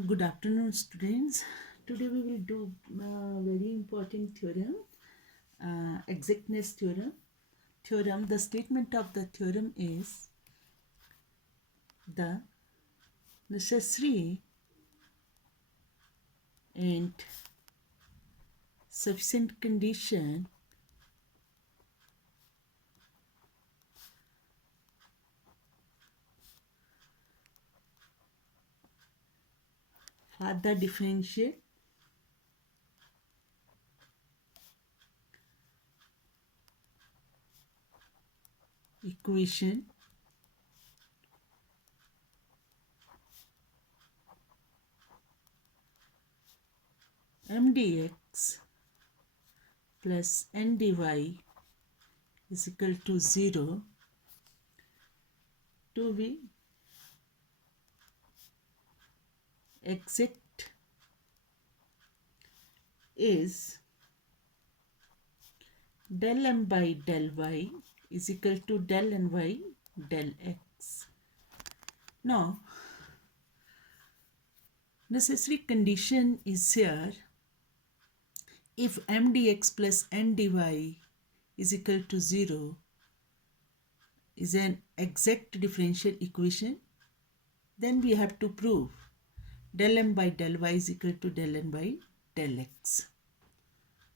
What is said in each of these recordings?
Good afternoon, students. Today we will do a very important theorem, exactness theorem. The statement of the theorem is the necessary and sufficient condition for the differential equation mdx plus ndy is equal to 0 to be exact is del m by del y is equal to del ny del x. Now, necessary condition is here. If m dx plus n dy is equal to 0 is an exact differential equation, then we have to prove del m by del y is equal to del n by del x.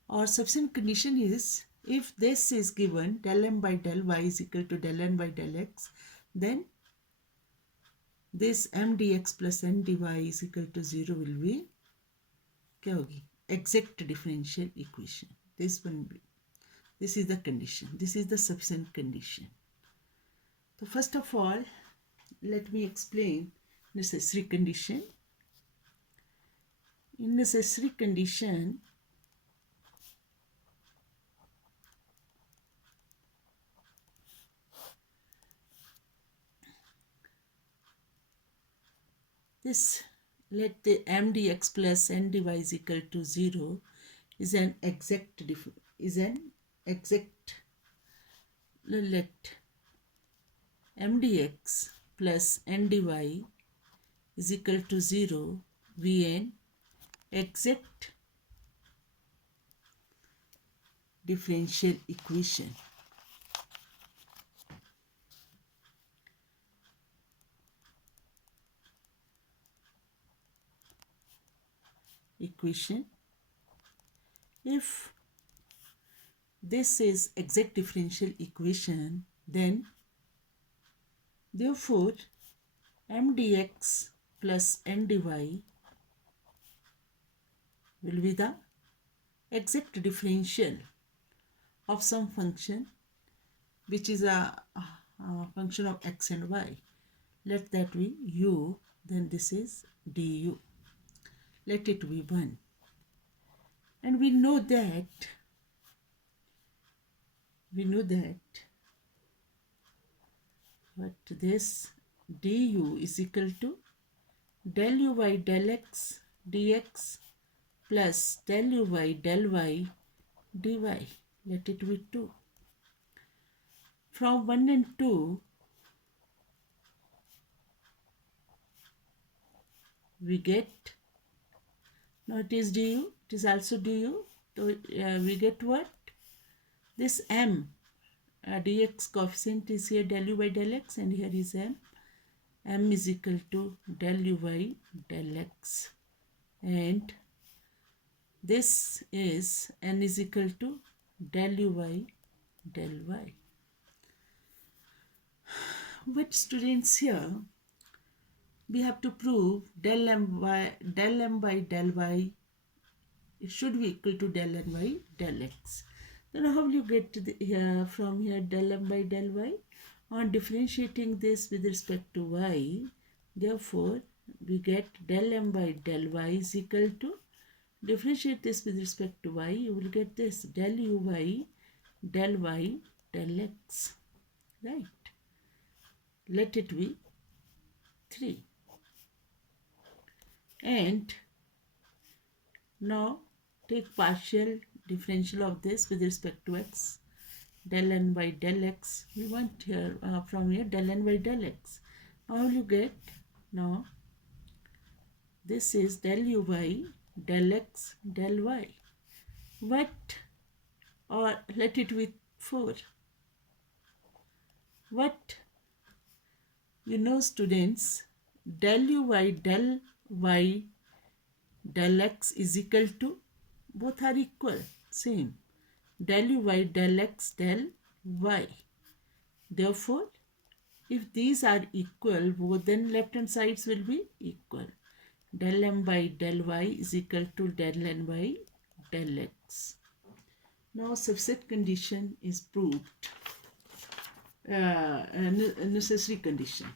Our sufficient condition is if this is given del m by del y is equal to del n by del x, then this m dx plus n dy is equal to 0 will be क्या होगी exact differential equation. This will be, this is the condition, this is the sufficient condition. So first of all, let me explain necessary condition. In necessary condition, this let the m dx plus n dy is equal to 0 is an exact let m dx plus n dy is equal to 0 be an exact differential equation. If this is exact differential equation, then therefore m dx plus n dy will be the exact differential of some function which is a function of x and y. Let that be u, then this is du. Let it be 1. And we know that what this du is equal to del u by del x dx plus del u by del y dy. Let it be 2. From 1 and 2, we get, now it is du, it is also du, so we get what? This m, dx coefficient is here del u by del x, and here is m is equal to del u by del x, and this is n is equal to del u by del y. But students, here we have to prove del m by del y it should be equal to del n by del x. Then how will you get to the, from here del m by del y? On differentiating this with respect to y, therefore we get del m by del y is equal to, differentiate this with respect to y, you will get this del u by del y del x, right? Let it be 3. And now take partial differential of this with respect to x, del n by del x. We want here from here del n by del x. Now you get, now This is del uy, del x, del y. What, or let it with 4. What, students, del uy, del y, del x is equal to, both are equal, same. Del uy, del x, del y. Therefore, if these are equal, both then left hand sides will be equal. Del m by del y is equal to del n by del x. Now subset condition is proved, a necessary condition,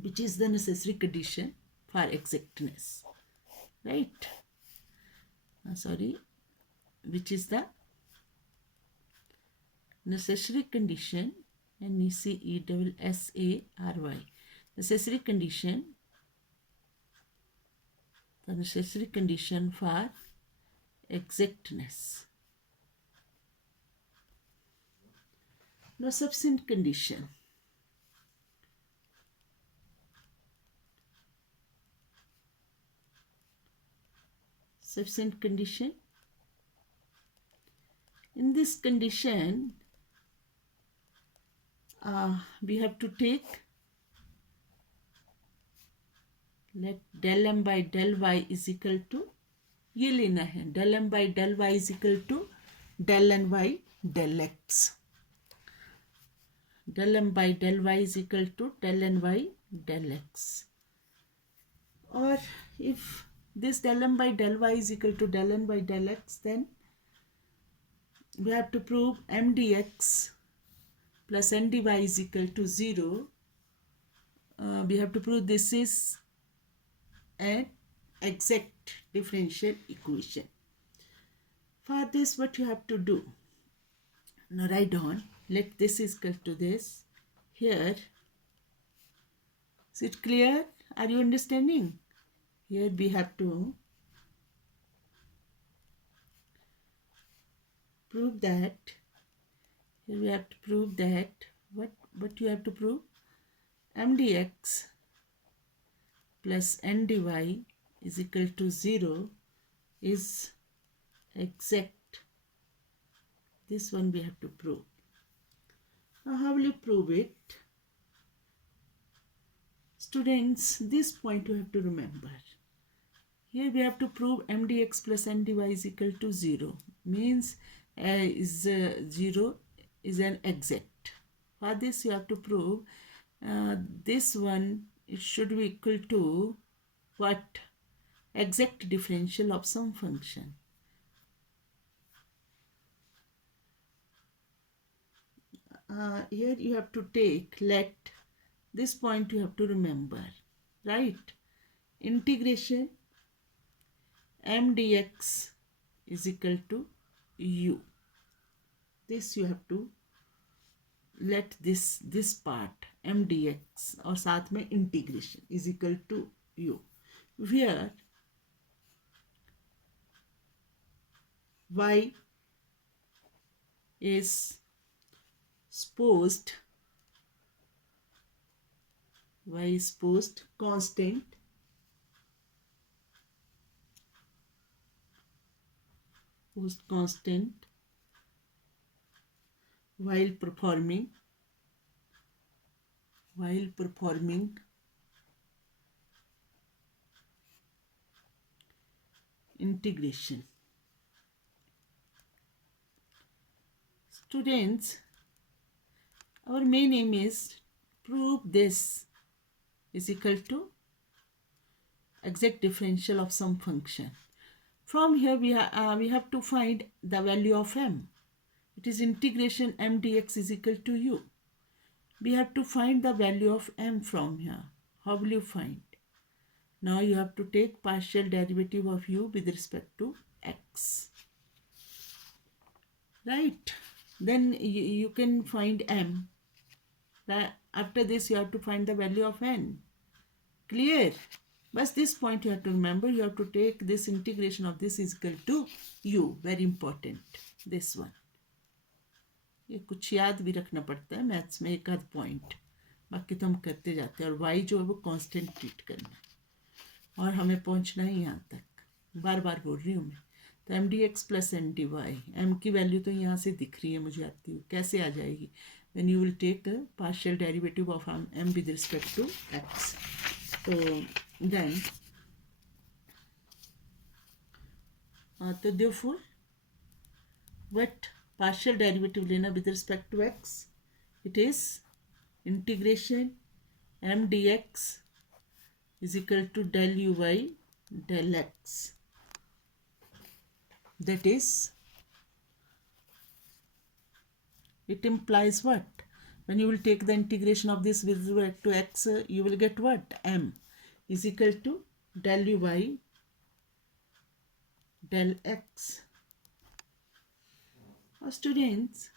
which is the necessary condition for exactness, right? Which is the necessary condition, NECESSARY, necessary condition, the necessary condition for exactness. Now subsequent condition. Subsequent condition. In this condition, we have to take, let del m by del y is equal to, ये लेना है, del m by del y is equal to del n by del x. Del m by del y is equal to del n by del x. Or if this del m by del y is equal to del n by del x, then we have to prove m dx plus n dy is equal to 0. We have to prove this is an exact differential equation. For this, what you have to do, now write down, let this is equal to this. Here, is it clear? Are you understanding? Here we have to prove that, here we have to prove that, what you have to prove? M dx plus n dy is equal to 0 is exact. This one we have to prove. Now how will you prove it? Students, this point you have to remember. Here we have to prove m dx plus n dy is equal to 0. Means 0 is an exact. For this you have to prove this one, it should be equal to what? Exact differential of some function. Here you have to take, let this point you have to remember, right? Integration m dx is equal to u. This you have to let this part m dx और साथ में integration is equal to u, where y is supposed constant while performing integration. Students, our main aim is prove this is equal to exact differential of some function. From here we have to find the value of m. It is integration m dx is equal to u. We have to find the value of m from here. How will you find? Now you have to take partial derivative of u with respect to x. Right? Then you can find m. After this you have to find the value of n. Clear? But this point you have to remember, you have to take this integration of this is equal to u. Very important. This one. ये कुछ याद भी रखना पड़ता है maths में, एक आध पॉइंट, बाकी तो हम करते जाते हैं. और y जो है वो कांस्टेंट ट्रीट करना है. और हमें पहुंचना है यहाँ तक, बार बार बोल रही हूँ मैं। तो M D X plus N D Y, M की वैल्यू तो यहाँ से दिख रही है मुझे आती हुई, कैसे आ जाएगी? When you will take partial derivative of M with respect to X. तो देन तो देयरफॉर व्हाट पार्शियल डेरिवेटिव लेना with respect to X, it is integration M D X is equal to del u by del x. That is, it implies what? When you will take the integration of this with respect to x, you will get what? M is equal to del u by del x. Students,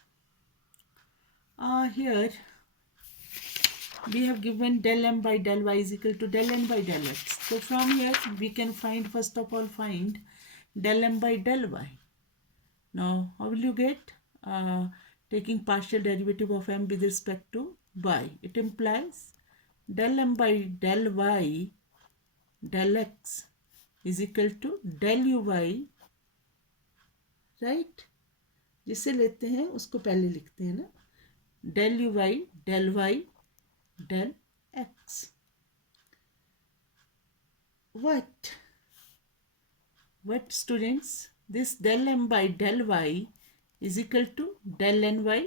here we have given del m by del y is equal to del n by del x. So from here we can find, first of all, find del m by del y. Now how will you get? Taking partial derivative of m with respect to y, it implies del m by del y del x is equal to del u y, right? जिसे लेते हैं उसको पहले लिखते हैं ना, del u y del y del x. What students? This del m by del y is equal to del n by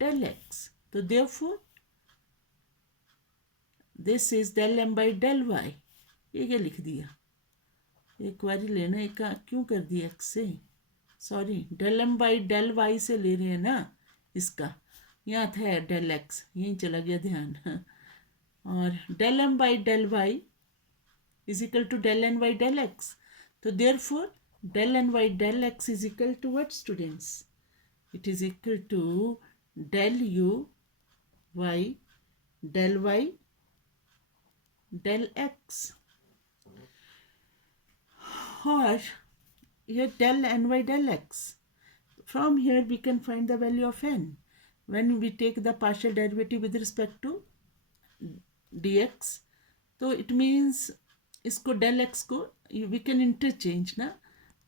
del x. So therefore this is del m by del y. ये क्या लिख दिया? एक बार लेना, एक क्यों कर दिया x से? Sorry, del m by del y से ले रहे हैं ना इसका, यहाँ था del x, यहीं चला गया ध्यान। और del m by del y is equal to del n by del x. So therefore del n by del x is equal to what, students? It is equal to del u y del y del x. Or here del n by del x. From here we can find the value of n. When we take the partial derivative with respect to dx, तो it means इसको del x को we can interchange ना,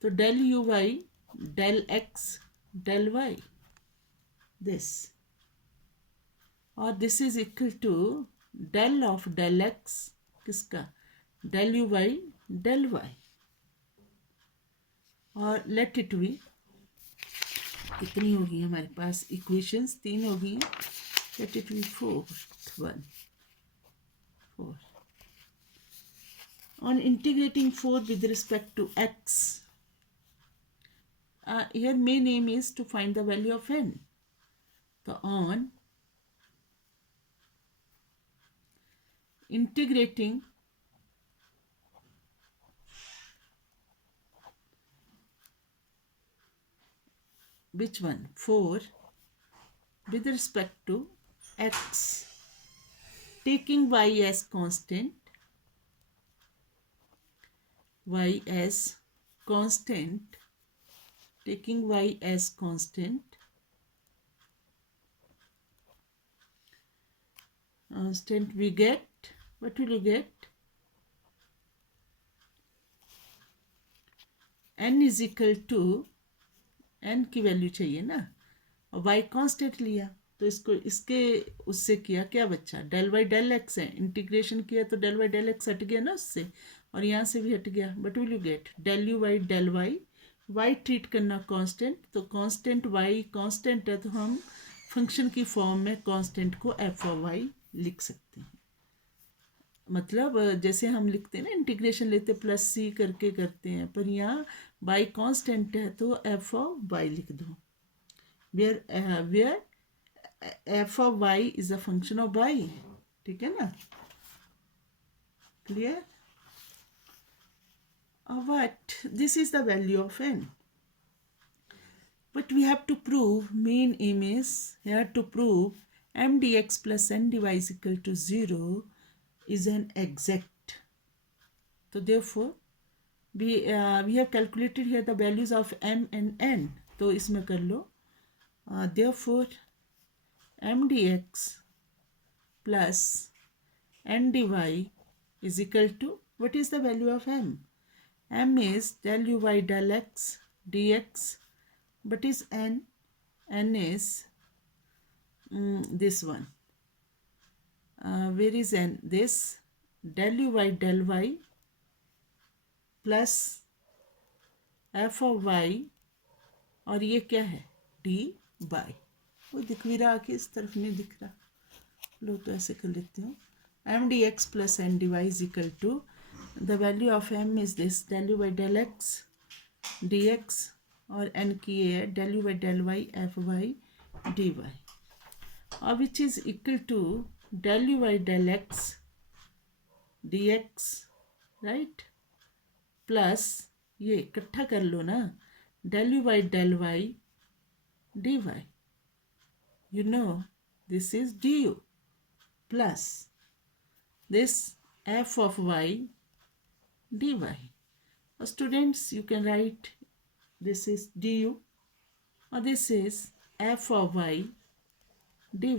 तो del u y del x del y, this, और this is equal to del of del x, किसका? del u y del y. और let it be, कितनी होगी हमारे पास इक्वेशंस? 3 होगी, let it be 4. On integrating 4 with respect to x, here main aim is to find the value of n. So on integrating which one? 4 with respect to x, taking y as constant, taking y as constant, we get, what will you get? n is equal to, n की value चाहिए ना, और y constant लिया, तो इसको इसके उससे किया, क्या बच्चा? डेल वाई डेल एक्स है, इंटीग्रेशन किया तो डेल वाई डेल एक्स हट गया ना उससे, और यहाँ से भी हट गया, but will you get del u Y del Y, Y treat करना कांस्टेंट, तो कांस्टेंट वाई कांस्टेंट है, तो हम फंक्शन की फॉर्म में कांस्टेंट को एफ ऑफ वाई लिख सकते हैं। मतलब जैसे हम लिखते हैं ना, इंटीग्रेशन लेते प्लस सी करके करते हैं, पर यहाँ बाई कांस्टेंट है तो एफ ऑफ वाई लिख दो, where F of Y is a function of Y, ठीक है ना? Clear? What? This is the value of n. But we have to prove, main aim is here to prove m dx plus n dy is equal to 0 is an exact. So therefore we have calculated here the values of m and n. तो इसमें कर लो, therefore m dx plus n dy is equal to What is the value of m? M is del u by del x dx. What is n? N is this one. Where is n? This del u by del y plus f of y, और ये क्या है? dy. वो दिख भी रहा कि इस तरफ नहीं दिख रहा? लो तो ऐसे कर लेती हूँ. m dx plus n dy is equal to, the value of m is this del u by del x dx, और n की ये है del u by del y f y dy, और which is equal to del u by del x dx, right, plus ये इकट्ठा कर लो ना, del u by del y dy. You know this is du plus this f of y dy. Students, you can write this is du or this is f of y dy.